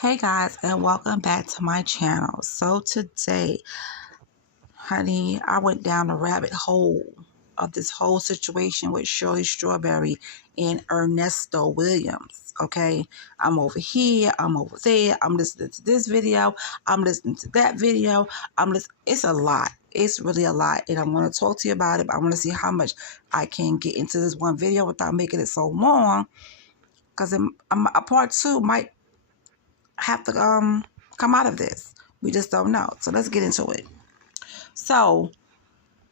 Hey guys, and welcome back to my channel. So today, honey, I went down the rabbit hole of this whole situation with Shirley Strawberry and Ernesto Williams. Okay, I'm over here, I'm over there, I'm listening to this video, I'm listening to that video, it's a lot. It's really a lot, and I want to talk to you about it, but I want to see how much I can get into this one video without making it so long, because a part two might have to come out of this. We just don't know. So let's get into it. So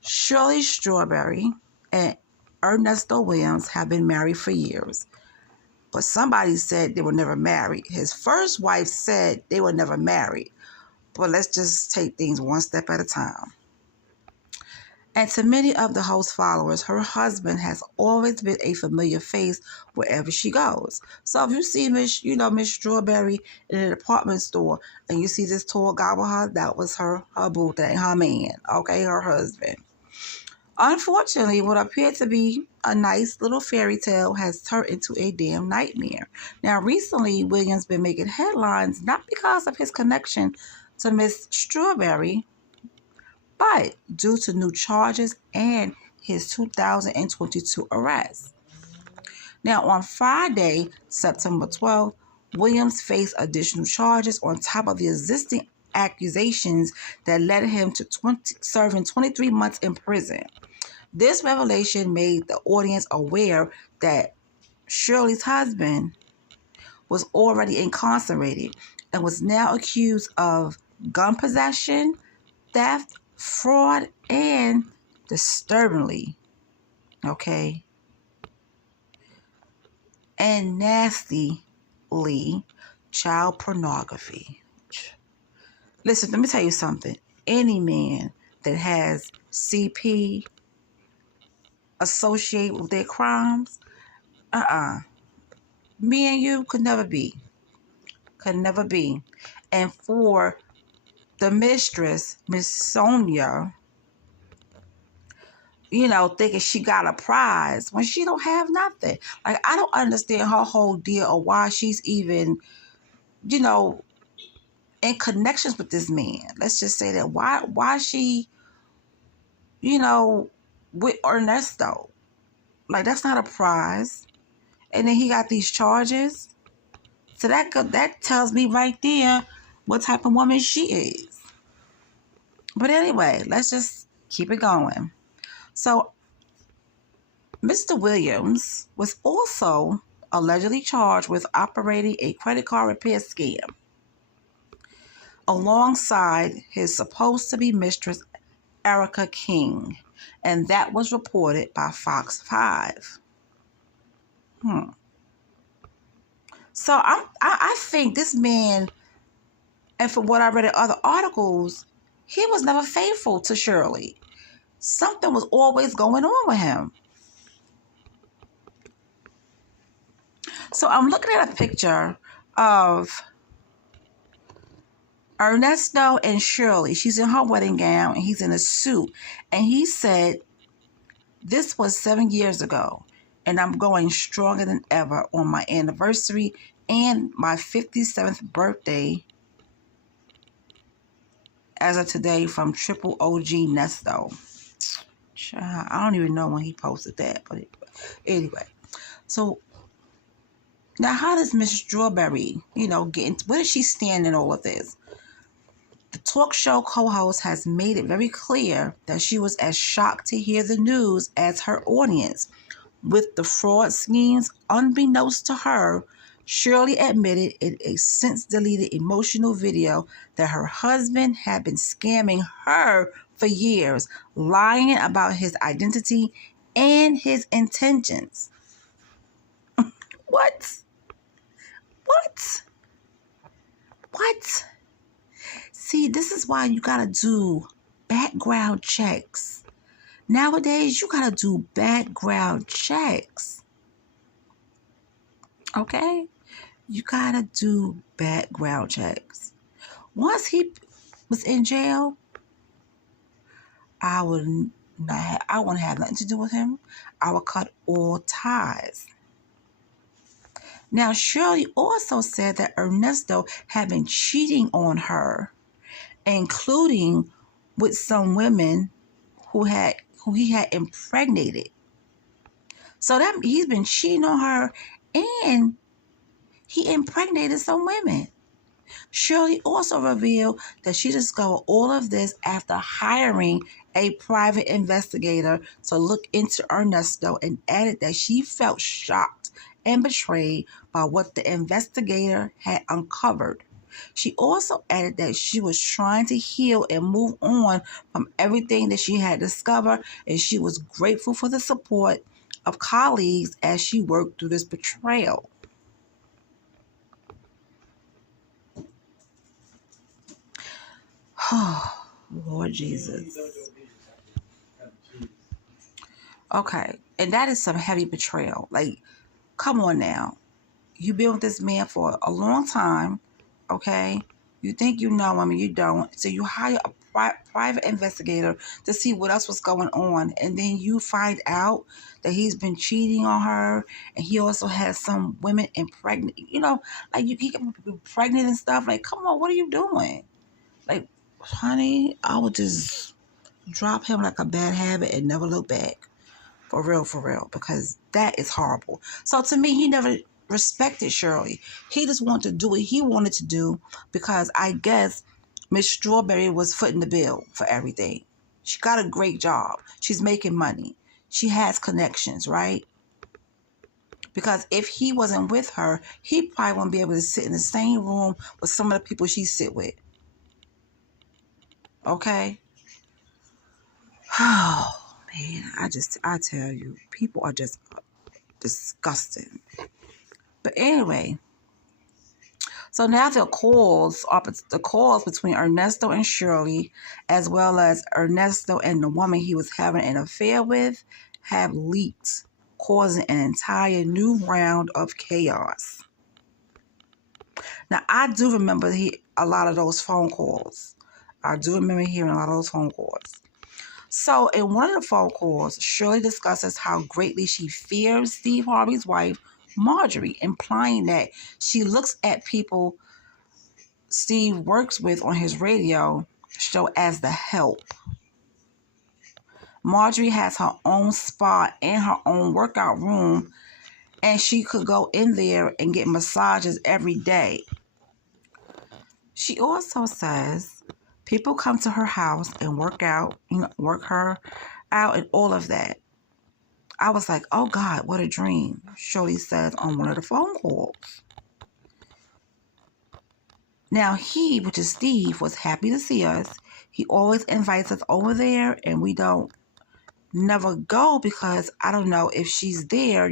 Shirley Strawberry and Ernesto Williams have been married for years, but somebody said they were never married. His first wife said they were never married, but let's just take things one step at a time. And to many of the host followers, her husband has always been a familiar face wherever she goes. So if you see Miss Strawberry in a department store and you see this tall guy with her, that was her boo thing, her man, okay, her husband. Unfortunately, what appeared to be a nice little fairy tale has turned into a damn nightmare. Now, recently, Williams been making headlines not because of his connection to Miss Strawberry, but due to new charges and his 2022 arrest. Now, on Friday, September 12th, Williams faced additional charges on top of the existing accusations that led him to serving 23 months in prison. This revelation made the audience aware that Shirley's husband was already incarcerated and was now accused of gun possession, theft, fraud, and disturbingly, okay, and nastily, child pornography. Listen, let me tell you something. Any man that has CP associated with their crimes, me and you could never be. Could never be. And for the mistress, Miss Sonia, thinking she got a prize when she don't have nothing. Like, I don't understand her whole deal or why she's even, in connections with this man. Let's just say that. Why she, with Ernesto. Like, that's not a prize. And then he got these charges. So that tells me right there what type of woman she is. But anyway, let's just keep it going. So Mr. Williams was also allegedly charged with operating a credit card repair scam alongside his supposed-to-be mistress, Erica King, and that was reported by Fox 5. So I think this man, and from what I read in other articles, he was never faithful to Shirley. Something was always going on with him. So I'm looking at a picture of Ernesto and Shirley. She's in her wedding gown and he's in a suit. And he said, "This was 7 years ago, and I'm going stronger than ever on my anniversary and my 57th birthday as of today from Triple OG Nesto." I don't even know when he posted that, but anyway. So now, how does Miss Strawberry, get into, where does she stand in all of this? The talk show co-host has made it very clear that she was as shocked to hear the news as her audience. With the fraud schemes unbeknownst to her, Shirley admitted in a since-deleted emotional video that her husband had been scamming her for years, lying about his identity and his intentions. What? See, this is why you gotta do background checks. Nowadays, you gotta do background checks. Okay? You gotta do background checks. Once he was in jail, I wouldn't have nothing to do with him. I would cut all ties. Now, Shirley also said that Ernesto had been cheating on her, including with some women who he had impregnated. So that he's been cheating on her and he impregnated some women. Shirley also revealed that she discovered all of this after hiring a private investigator to look into Ernesto, and added that she felt shocked and betrayed by what the investigator had uncovered. She also added that she was trying to heal and move on from everything that she had discovered, and she was grateful for the support of colleagues as she worked through this betrayal. Lord Jesus. Okay, and that is some heavy betrayal. Like, come on now. You've been with this man for a long time, okay? You think you know him and you don't. So you hire a private investigator to see what else was going on. And then you find out that he's been cheating on her. And he also has some women impregnated. You know, like he can be pregnant and stuff. Like, come on, what are you doing? Like, honey, I would just drop him like a bad habit and never look back. For real, because that is horrible. So to me, he never respected Shirley. He just wanted to do what he wanted to do because I guess Miss Strawberry was footing the bill for everything. She got a great job. She's making money. She has connections, right? Because if he wasn't with her, he probably wouldn't be able to sit in the same room with some of the people she sit with. Okay? Oh, man, I tell you, people are just disgusting. But anyway, so now the calls between Ernesto and Shirley, as well as Ernesto and the woman he was having an affair with, have leaked, causing an entire new round of chaos. Now, I do remember a lot of those phone calls. I do remember hearing a lot of those phone calls. So in one of the phone calls, Shirley discusses how greatly she fears Steve Harvey's wife, Marjorie, implying that she looks at people Steve works with on his radio show as the help. Marjorie has her own spa and her own workout room, and she could go in there and get massages every day. She also says people come to her house and work her out and all of that. I was like, oh God, what a dream, Shirley said on one of the phone calls. Now he, which is Steve, was happy to see us. He always invites us over there, and we don't never go because I don't know if she's there,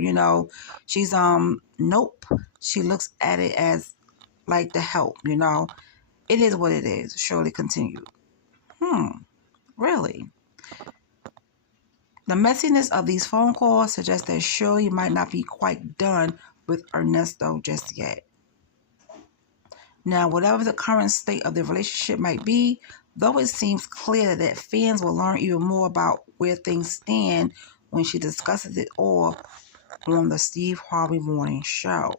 she's nope. She looks at it as like the help, It is what it is, Shirley continued. Really? The messiness of these phone calls suggests that Shirley might not be quite done with Ernesto just yet. Now, whatever the current state of the relationship might be, though it seems clear that fans will learn even more about where things stand when she discusses it all on the Steve Harvey Morning Show.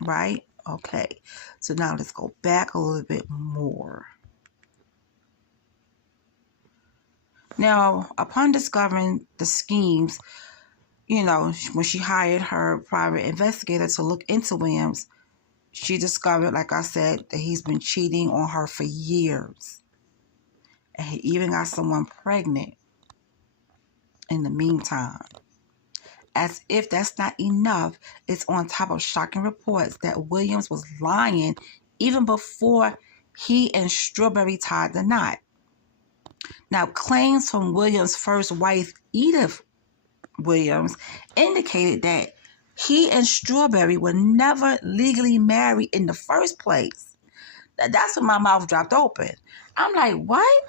Right? Okay. So now let's go back a little bit more. Now, upon discovering the schemes, when she hired her private investigator to look into Williams, she discovered, like I said, that he's been cheating on her for years. And he even got someone pregnant in the meantime. As if that's not enough, it's on top of shocking reports that Williams was lying even before he and Strawberry tied the knot. Now, claims from Williams' first wife, Edith Williams, indicated that he and Strawberry were never legally married in the first place. That's when my mouth dropped open. I'm like, what?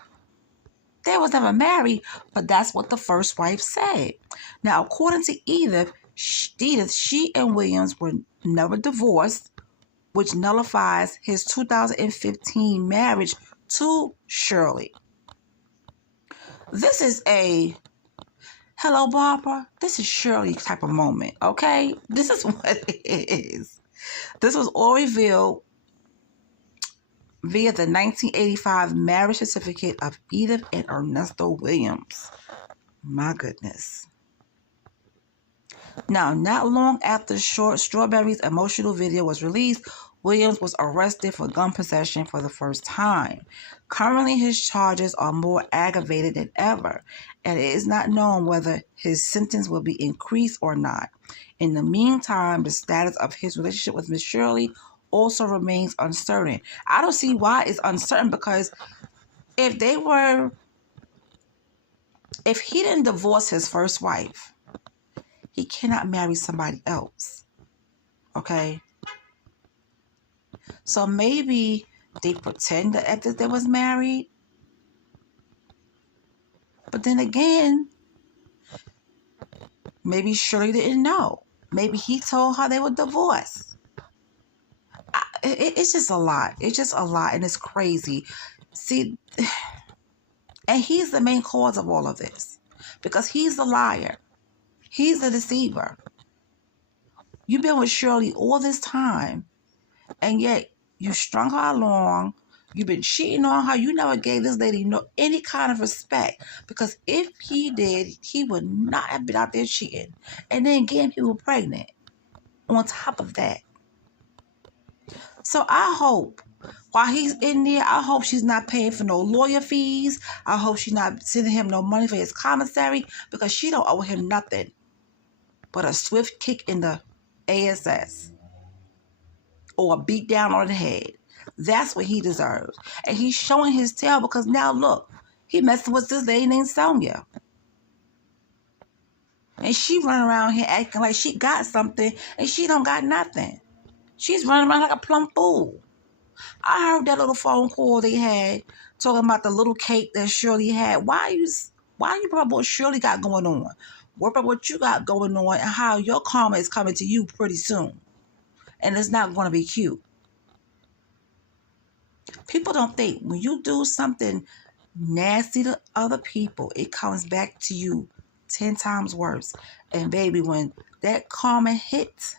They was never married, but that's what the first wife said. Now, according to Edith, she and Williams were never divorced, which nullifies his 2015 marriage to Shirley. This is a Hello, Barbara. This is Shirley type of moment, okay? This is what it is. This was all revealed via the 1985 marriage certificate of Edith and Ernesto Williams. My goodness. Now, not long after Strawberry's emotional video was released, Williams was arrested for gun possession for the first time. Currently, his charges are more aggravated than ever, and it is not known whether his sentence will be increased or not. In the meantime, the status of his relationship with Miss Shirley also remains uncertain. I don't see why it's uncertain, because if he didn't divorce his first wife, he cannot marry somebody else. Okay? So maybe they pretend that they was married. But then again, maybe Shirley didn't know. Maybe he told her they were divorced. It's just a lot. It's just a lot, and it's crazy. See, and he's the main cause of all of this, because he's the liar. He's the deceiver. You've been with Shirley all this time, and yet you strung her along. You've been cheating on her. You never gave this lady any kind of respect, because if he did, he would not have been out there cheating and then getting people pregnant on top of that. So I hope while he's in there, I hope she's not paying for no lawyer fees. I hope she's not sending him no money for his commissary, because she don't owe him nothing but a swift kick in the ass or a beat down on the head. That's what he deserves. And he's showing his tail, because now look, he messing with this lady named Sonia. And she running around here acting like she got something, and she don't got nothing. She's running around like a plumb fool. I heard that little phone call they had talking about the little cake that Shirley had. Why you about what Shirley got going on? Worry about what you got going on and how your karma is coming to you pretty soon. And it's not going to be cute. People don't think when you do something nasty to other people, it comes back to you 10 times worse. And baby, when that karma hits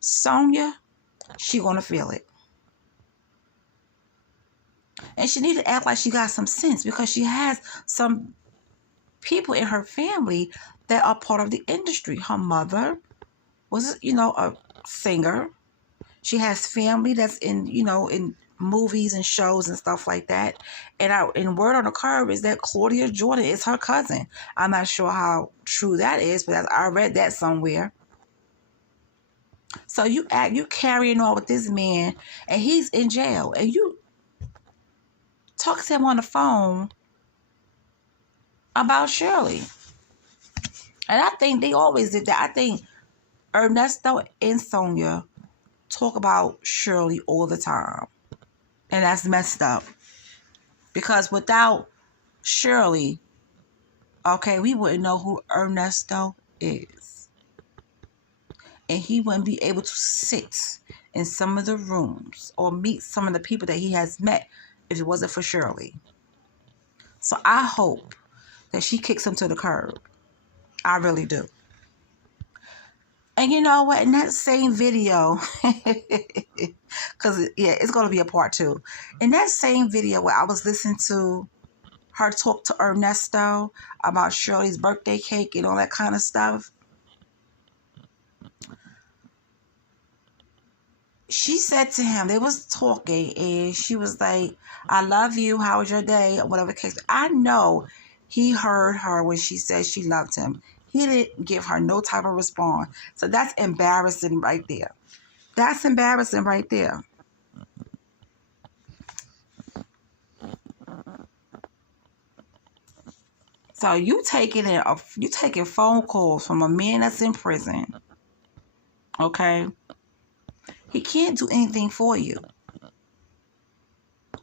Sonia, she going to feel it. And she need to act like she got some sense, because she has some people in her family that are part of the industry. Her mother was, a singer. She has family that's in movies and shows and stuff like that. And word on the curb is that Claudia Jordan is her cousin. I'm not sure how true that is, but I read that somewhere. So you carrying on with this man, and he's in jail, and you talk to him on the phone about Shirley. And I think they always did that. I think Ernesto and Sonia talk about Shirley all the time. And that's messed up. Because without Shirley, okay, we wouldn't know who Ernesto is. And he wouldn't be able to sit in some of the rooms or meet some of the people that he has met if it wasn't for Shirley. So I hope that she kicks him to the curb. I really do. And you know what? In that same video, because, it's going to be a part 2. In that same video where I was listening to her talk to Ernesto about Shirley's birthday cake and all that kind of stuff, she said to him, they was talking, and she was like, I love you, how was your day, or whatever case. I know he heard her when she said she loved him. He didn't give her no type of response. So that's embarrassing right there. That's embarrassing right there. So you taking phone calls from a man that's in prison. Okay? He can't do anything for you.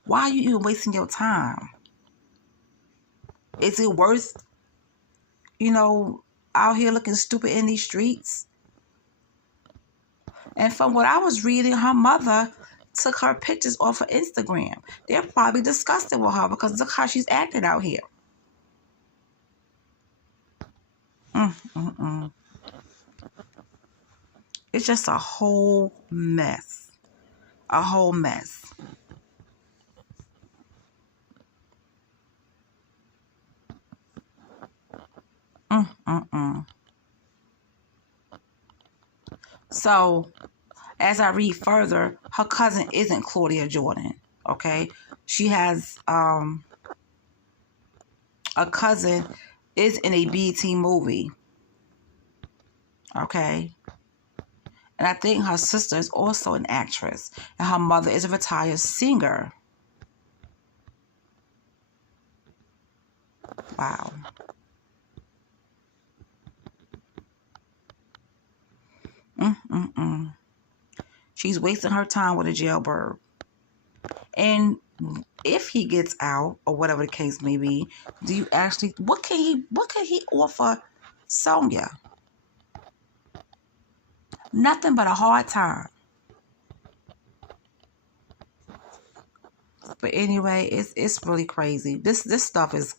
Why are you even wasting your time? Is it worth, out here looking stupid in these streets? And from what I was reading, her mother took her pictures off of Instagram. They're probably disgusted with her, because look how she's acting out here. Mm-mm-mm. It's just a whole mess. A whole mess. Mm-mm-mm. So, as I read further, her cousin isn't Claudia Jordan. Okay, she has a cousin is in a BT movie. Okay, and I think her sister is also an actress, and her mother is a retired singer. Wow. Mm-mm-mm. She's wasting her time with a jailbird. And if he gets out, or whatever the case may be, do you actually what can he offer Sonia? Nothing but a hard time. But anyway, it's really crazy. This stuff is,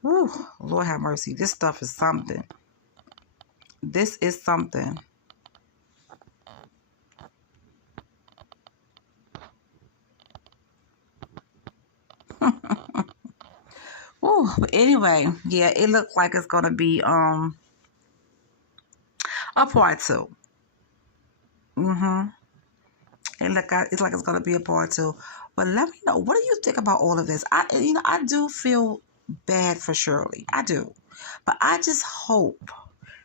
whew, Lord have mercy. This stuff is something. This is something. Whew. But anyway, yeah, it looks like it's gonna be a part two. Mm-hmm. It's like it's gonna be a part two. But let me know, what do you think about all of this? I do feel bad for Shirley. I do. But I just hope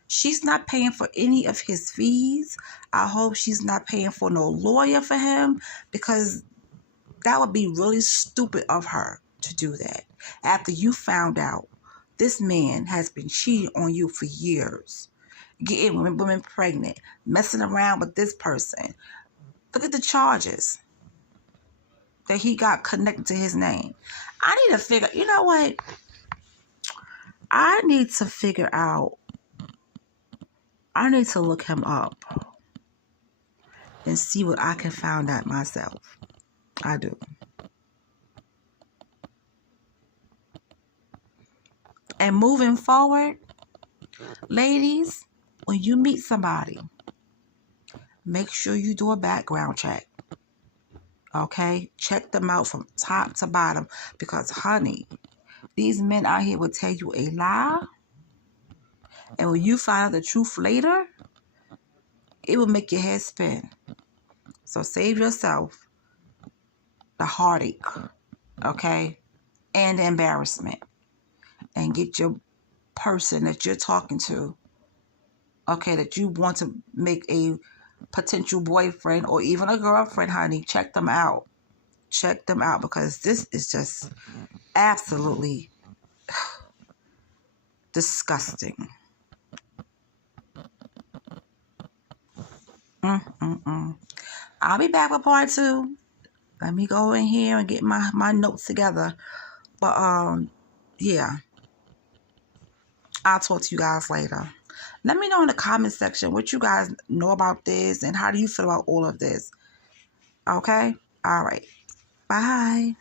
she's not paying for any of his fees. I hope she's not paying for no lawyer for him, because that would be really stupid of her to do that. After you found out this man has been cheating on you for years, getting women pregnant, messing around with this person. Look at the charges that he got connected to his name. I need to figure, you know what? I need to figure out, I need to look him up and see what I can find out myself. I do. And moving forward, ladies, when you meet somebody, make sure you do a background check. Okay? Check them out from top to bottom, because, honey, these men out here will tell you a lie, and when you find out the truth later, it will make your head spin. So save yourself the heartache, okay, and the embarrassment, and get your person that you're talking to, okay, that you want to make a potential boyfriend or even a girlfriend, honey, check them out. Check them out, because this is just absolutely disgusting. Mm-mm-mm. I'll be back with part two. Let me go in here and get my notes together. But yeah, I'll talk to you guys later. Let me know in the comment section what you guys know about this and how do you feel about all of this. Okay? All right. Bye.